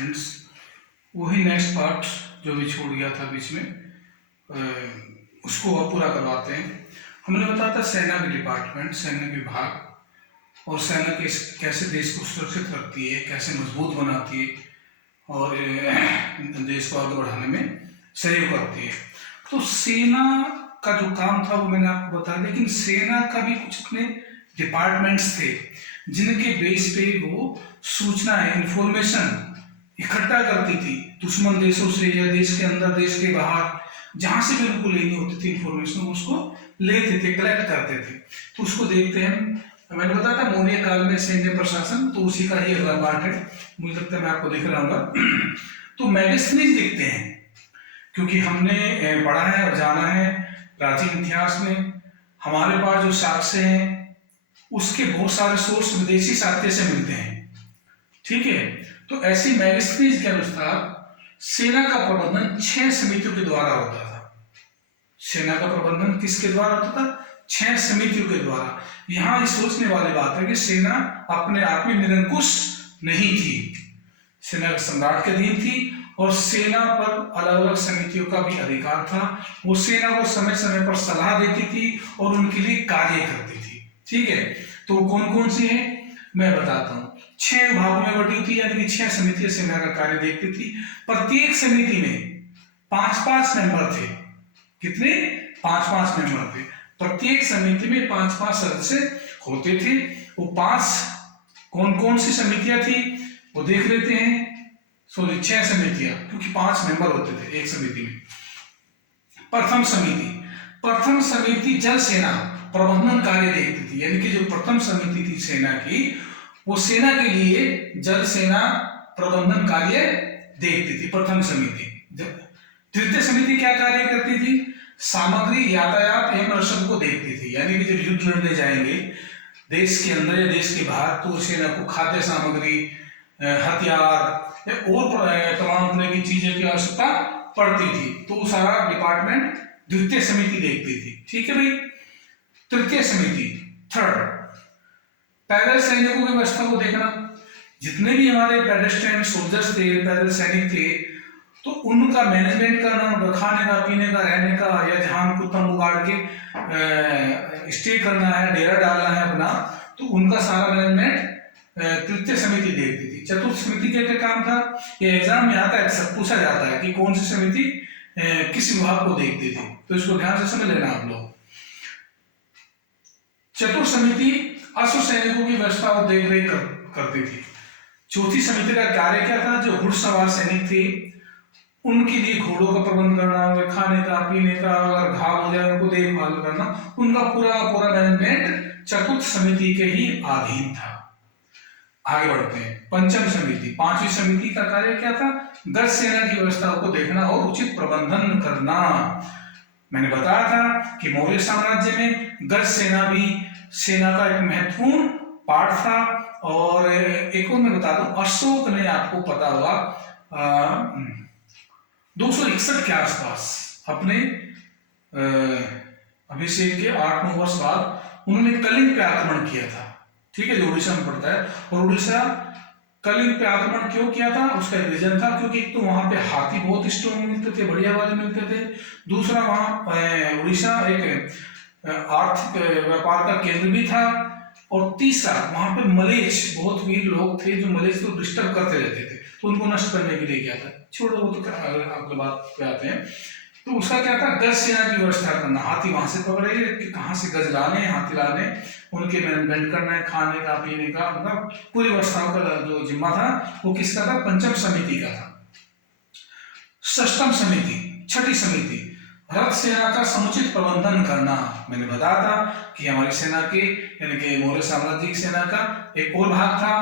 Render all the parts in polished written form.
Friends, वही next part जो भी छूट गया था बीच में उसको अब पूरा करवाते हैं। हमने बताया था सेना के डिपार्टमेंट, सेना विभाग और सेना कैसे देश को सुरक्षित रखती है, कैसे मजबूत बनाती है और देश को आगे बढ़ाने में सहयोग करती है। तो सेना का जो काम था वो मैंने आपको बताया, लेकिन सेना का भी कुछ अपने डिपार्टमेंट्स थे जिनके बेस पे वो सूचनाएं, इंफॉर्मेशन इकट्ठा करती थी दुश्मन देशों से या देश के अंदर, देश के बाहर, जहां से भी उनको लेनी होती थी इंफॉर्मेशन उसको लेते थे, कलेक्ट करते थे। तो उसको देखते हैं। मैंने बताया था मौर्य काल में सैन्य प्रशासन, तो उसी का ही अगला पार्ट है, मुझे लगता है मैं आपको दिख रहा हूँ। तो मैगजीन देखते हैं क्योंकि हमने पढ़ा है और जाना है प्राचीन इतिहास में हमारे पास जो साक्ष्य हैं उसके बहुत सारे सोर्स विदेशी साक्ष्य से मिलते हैं। ठीक है, तो ऐसी मैगजीन के अनुसार सेना का प्रबंधन 6 समितियों के द्वारा होता था। सेना का प्रबंधन किसके द्वारा होता था? 6 समितियों के द्वारा। यहाँ इस सोचने वाली बात है कि सेना अपने आप में निरंकुश नहीं थी, सेना के सम्राट के अधीन थी और सेना पर अलग अलग समितियों का भी अधिकार था। वो सेना को समय समय पर सलाह देती थी और उनके लिए कार्य करती थी। ठीक है, तो कौन कौन सी है मैं बताता हूँ। 6 विभागों में बटी थी, यानी कि 6 समितियां सेना का कार्य देखती थी। प्रत्येक समिति में 5-5 मेंबर थे। कितने? 5-5 मेंबर थे। प्रत्येक समिति में 5-5 सदस्य होते थे। वो 5 कौन कौन सी समितियां थी वो देख लेते हैं। 6 समितियां, क्योंकि 5 मेंबर होते थे एक समिति में। प्रथम समिति जल सेना प्रबंधन कार्य देखती थी, यानी कि जो प्रथम समिति थी सेना की, वो सेना के लिए जल सेना प्रबंधन कार्य देखती थी, प्रथम समिति। द्वितीय समिति क्या कार्य करती थी? सामग्री, यातायात एवं रसद को देखती थी, यानी कि जब युद्ध लड़ने जाएंगे देश के अंदर या देश के बाहर, तो सेना को खाद्य सामग्री, हथियार या और तमाम तरह की चीजें की आवश्यकता पड़ती थी, तो सारा डिपार्टमेंट द्वितीय समिति देखती थी। ठीक है भाई। तृतीय समिति, थर्ड, पैदल सैनिकों की व्यवस्था को देखना। जितने भी हमारे पेडेस्ट्रियन सोल्जर्स थे, पैदल सैनिक थे, तो उनका मैनेजमेंट करना, उनका खाने का, पीने का, रहने का, या जहां उनको तंबू गाड़ के स्टे करना है, डेरा डालना है अपना, तो उनका सारा मैनेजमेंट तृतीय समिति देखती थी। चतुर्थ समिति का क्या काम था? ये एग्जाम में आता है, सब पूछा जाता है कि कौन सी समिति किस विभाग को देखती थी, तो इसको ध्यान से समझ लेना आप लोग। चतुर्थ समिति अश्व सैनिकों की व्यवस्था और देख रेख करती थी। चौथी समिति का कार्य क्या था? जो घुड़सवार सैनिक थे उनके लिए घोड़ों का प्रबंध करना, उनके खाने का, पीने का, अगर घाव हो जाए उनको देखभाल करना, उनका पूरा मैनेजमेंट चतुर्थ समिति के ही अधीन था। आगे बढ़ते हैं। पंचम समिति, 5वीं समिति का कार्य क्या था? गज सेना की व्यवस्था को देखना और उचित प्रबंधन करना। मैंने बताया था कि मौर्य साम्राज्य में गज सेना भी सेना का एक महत्वपूर्ण पार्ट था। और एक और मैं बता दूं, अशोक ने, आपको पता होगा, 261 के आसपास अपने अभिषेक के 8-9 वर्ष बाद उन्होंने कलिंग पे आक्रमण किया था। ठीक है, जो उड़ीसा में पड़ता है। और उड़ीसा कलिंग पे आक्रमण क्यों किया था? उसका एक रीजन था, क्योंकि एक तो वहां पे हाथी बहुत स्ट्रॉन्ग मिलते थे, बढ़िया वाले मिलते थे। दूसरा, वहां उड़ीसा एक आर्थिक व्यापार का केंद्र भी था। और तीसरा, वहां पे मलेच, बहुत वीर लोग थे जो मलेच को डिस्टर्ब करते रहते थे, तो उनको नष्ट करने के लिए किया था। छोड़ो, वो तो अगली बात पे आते हैं। तो उसका क्या था? गज सेना की व्यवस्था करना। हाथी वहां से पकड़ेंगे कि कहां से गज लाने, हाथी लाने, उनके मैनेजमेंट करना है, खाने का, पीने का, मतलब पूरी व्यवस्थाओं का जो जिम्मा था वो किसका था? पंचम समिति का था। षष्ठम समिति, 6ठी समिति, रथ सेना का समुचित प्रबंधन करना। मैंने बताया था कि हमारी सेना के, यानी कि मौर्य साम्राज्य की सेना का एक और भाग था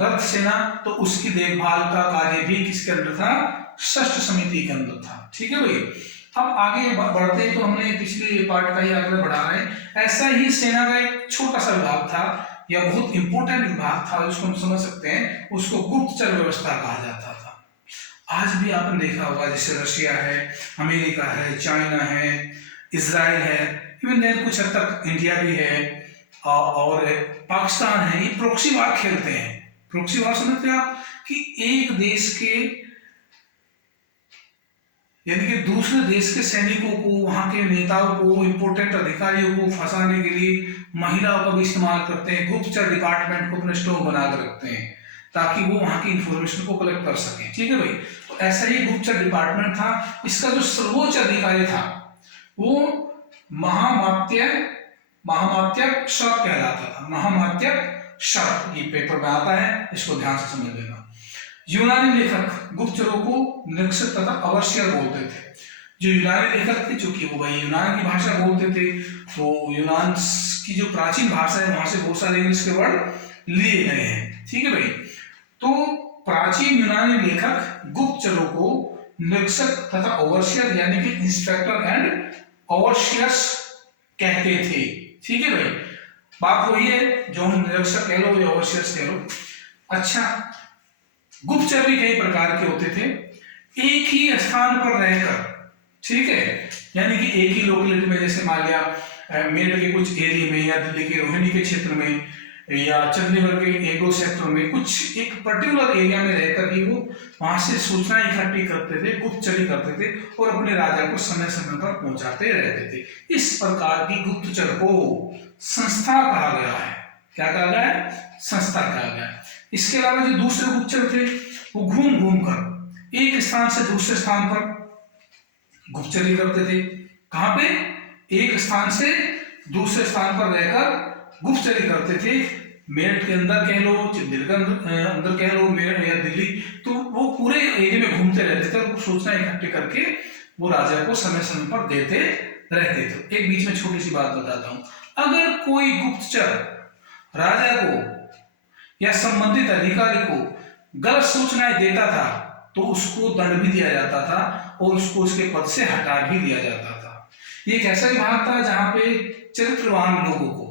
रथ सेना, तो उसकी देखभाल का कार्य भी किसके अंदर था? षष्ठ समिति के अंदर था। ठीक है भाई। अब आगे बढ़ते हैं, तो हमने पिछले पार्ट का ही आगे बढ़ा रहे हैं। ऐसा ही सेना का एक छोटा सा विभाग था, या बहुत इंपॉर्टेंट विभाग था, जिसको हम समझ सकते हैं, उसको गुप्तचर व्यवस्था कहा जाता था। आज भी आपने देखा होगा, जैसे रशिया है, अमेरिका है, चाइना है, इजराइल है, इवन कुछ हद तक इंडिया भी है और पाकिस्तान है, ये प्रॉक्सी वार खेलते हैं। प्रॉक्सी वार समझते हैं आप कि एक देश के यानी कि दूसरे देश के सैनिकों को, वहां के नेताओं को, इंपोर्टेंट अधिकारियों को फंसाने के लिए महिलाओं का भी इस्तेमाल करते हैं, गुप्तचर डिपार्टमेंट को अपने स्टोर बना कर रखते हैं ताकि वो वहां की इंफॉर्मेशन को कलेक्ट कर सके। ठीक है भाई, तो ऐसा ही गुप्तचर डिपार्टमेंट था। इसका जो सर्वोच्च अधिकारी था वो महामात्य शक कहलाता था। महामात्य शक, ये पेपर में आता है, इसको ध्यान से समझ लेना। यूनानी लेखक गुप्तचरों को निरीक्षक तथा अवश्यर बोलते थे। जो यूनानी लेखक थे, चूंकि वो भाई यूनान की भाषा बोलते थे, तो यूनान की जो प्राचीन भाषा है वहां से बहुत सारे इंग्लिश के वर्ड लिए गए हैं। ठीक है भाई, तो प्राचीन यूनानी लेखक गुप्तचरों को निरीक्षक तथा ओवरशियर यानी कि इंस्पेक्टर एंड ओवरशियर्स कहते थे। ठीक है भाई, बात वही है जो हम निरीक्षक कह लो या ओवरशियर्स कह लो। अच्छा, गुप्तचर भी कई प्रकार के होते थे। एक ही स्थान पर रहकर, ठीक है, यानी कि एक ही लोकेलिटी में, जैसे मान लिया मेरठ के कुछ एरिया में या दिल्ली के रोहिणी के क्षेत्र में या चंडीगढ़ के एक दो सेक्टर में कुछ एक पर्टिकुलर एरिया में रहकर ही वो वहां से सूचना इकट्ठी करते थे, गुप्तचरी करते थे और अपने राजा को समय समय पर पहुंचाते रहते थे। इस प्रकार की गुप्तचर को संस्था कहा गया है। क्या कहा गया है? संस्था कहा गया है। इसके अलावा जो दूसरे गुप्तचर थे वो घूम घूम कर एक स्थान से दूसरे स्थान पर गुप्तचरी करते थे। कहां पे? एक स्थान से दूसरे स्थान पर रहकर गुप्तचरी करते थे। मेरठ के अंदर कह लो, चंडीगढ़ अंदर कह लो, मेरठ या दिल्ली, तो वो पूरे एरिया में घूमते रहते थे और सूचना इकट्ठी करके वो राजा को समय समय पर देते रहते थे। एक बीच में छोटी सी बात बताता हूं, अगर कोई गुप्तचर राजा को या संबंधित अधिकारी को गलत सूचनाएं देता था तो उसको दंड भी दिया जाता था और उसको उसके पद से हटा भी दिया जाता था। ये एक ऐसा विभाग था जहां पे चरित्रवान लोगों को,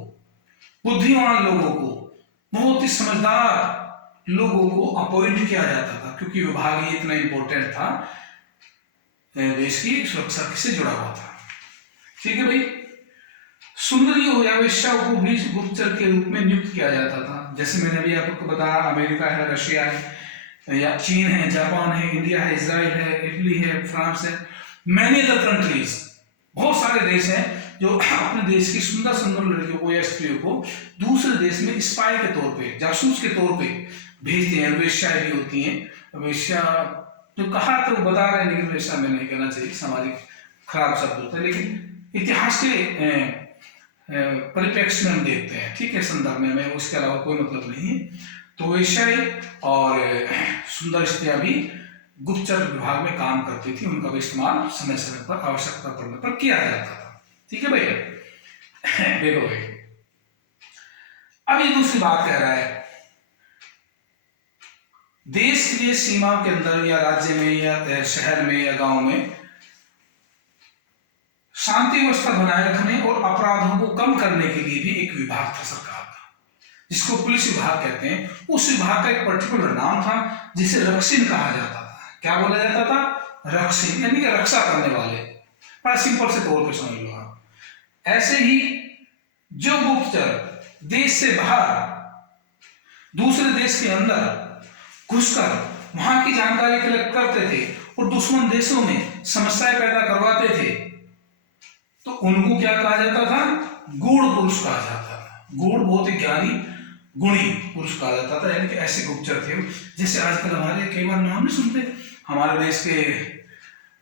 बुद्धिमान लोगों को, बहुत ही समझदार लोगों को अपॉइंट किया जाता था, क्योंकि विभाग ही इतना इंपॉर्टेंट था, देश की सुरक्षा से जुड़ा हुआ था। ठीक है भाई, सुंदरियों या वेश्याओं को भी गुप्तचर के रूप में नियुक्त किया जाता था। जैसे मैंने अभी आपको बताया, अमेरिका है, रशिया है, या चीन है, जापान है, इंडिया है, इजराइल है, इटली है, फ्रांस है, मैनी अदर कंट्रीज, बहुत सारे देश हैं जो अपने देश की सुंदर सुंदर लड़कियों को या स्त्रियों को दूसरे देश में स्पाई के तौर पे, जासूस के तौर पे भेजते हैं। वेश्याएं भी होती हैं। वेश्या जो कहा तो बता रहे हैं, लेकिन वेश्या में नहीं कहना चाहिए, सामाजिक खराब शब्द होता है, लेकिन इतिहास के परिप्रेक्ष्य में हम देखते हैं। ठीक है, संदर्भ में, हमें उसके अलावा कोई मतलब नहीं है। तो वेश्याएं और सुंदर स्त्रियां भी गुप्तचर विभाग में काम करती थी। उनका भी इस्तेमाल समय समय पर आवश्यकता पड़ने पर किया जाता था। ठीक है भैया, देखो भाई, अब ये दूसरी बात कह रहा है, देश की सीमाओं के अंदर या राज्य में या शहर में या गांव में शांति व्यवस्था बनाए रखने और अपराधों को कम करने के लिए भी एक विभाग था सरकार का, जिसको पुलिस विभाग कहते हैं। उस विभाग का एक पर्टिकुलर नाम था जिसे रक्षिन कहा जाता था। क्या बोला जाता था? रक्षिन, यानी कि रक्षा करने वाले। बड़ा सिंपल से तौर पर समझ लो आप। ऐसे ही जो गुप्तचर देश से बाहर दूसरे देश के अंदर घुसकर वहां की जानकारी कलेक्ट करते थे और दुश्मन देशों में समस्याएं पैदा करवाते थे, तो उनको क्या कहा जाता था? गूढ़ पुरुष कहा जाता था। गूढ़, बहुत ही ज्ञानी, गुणी पुरुष कहा जाता था। यानी कि ऐसे गुप्तचर थे। जैसे आजकल हमारे कई बार नाम नहीं सुनते, हमारे देश के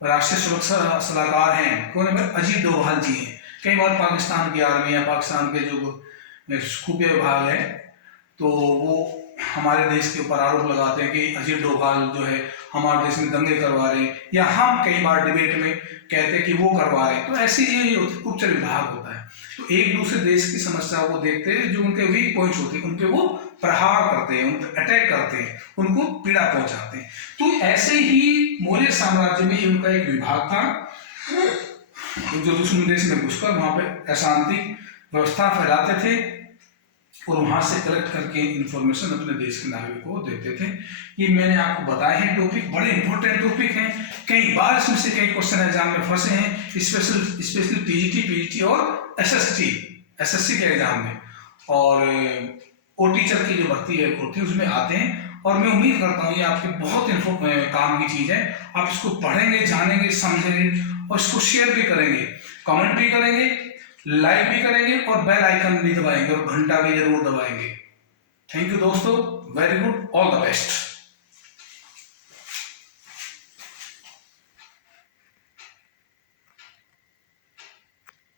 राष्ट्रीय सुरक्षा सलाहकार हैं, कौन है? अजीत डोभाल जी हैं। कई बार पाकिस्तान की आर्मी या पाकिस्तान के जो खुफिया विभाग है, तो वो हमारे देश के ऊपर आरोप लगाते हैं कि अजीत डोभाल जो है हमारे देश में दंगे करवा रहे हैं, या हम कई बार डिबेट में कहते हैं कि वो करवा रहे हैं। तो ऐसे ये गुप्तचर विभाग होता है। तो एक दूसरे देश की समस्याओं को देखते हैं, जो उनके वीक पॉइंट्स होते हैं उन पे वो प्रहार करते हैं, उन पर अटैक करते हैं, उनको पीड़ा पहुंचाते हैं। तो ऐसे ही मौर्य साम्राज्य में उनका एक विभाग था जो दुश्मन देश में घुसकर वहां पे अशांति व्यवस्था फैलाते थे और वहां से कलेक्ट करके इंफॉर्मेशन अपने देश के नागरिकों को देते थे। ये मैंने आपको बताए हैं टॉपिक, बड़े इंपॉर्टेंट टॉपिक हैं। कई बार इसमें से कई क्वेश्चन एग्जाम में फंसे हैं, स्पेशली टीजीटी, पीजीटी और एसएससी के एग्जाम में। और और टीचर की जो भर्ती है होती है उसमें आते हैं। और मैं उम्मीद करता हूँ ये आपके बहुत काम की चीज़ है। आप इसको पढ़ेंगे, जानेंगे, समझेंगे और इसको शेयर भी करेंगे, कमेंट भी करेंगे, लाइक भी करेंगे और बेल आइकन भी दबाएंगे और घंटा भी जरूर दबाएंगे। थैंक यू दोस्तों, very good, all the best.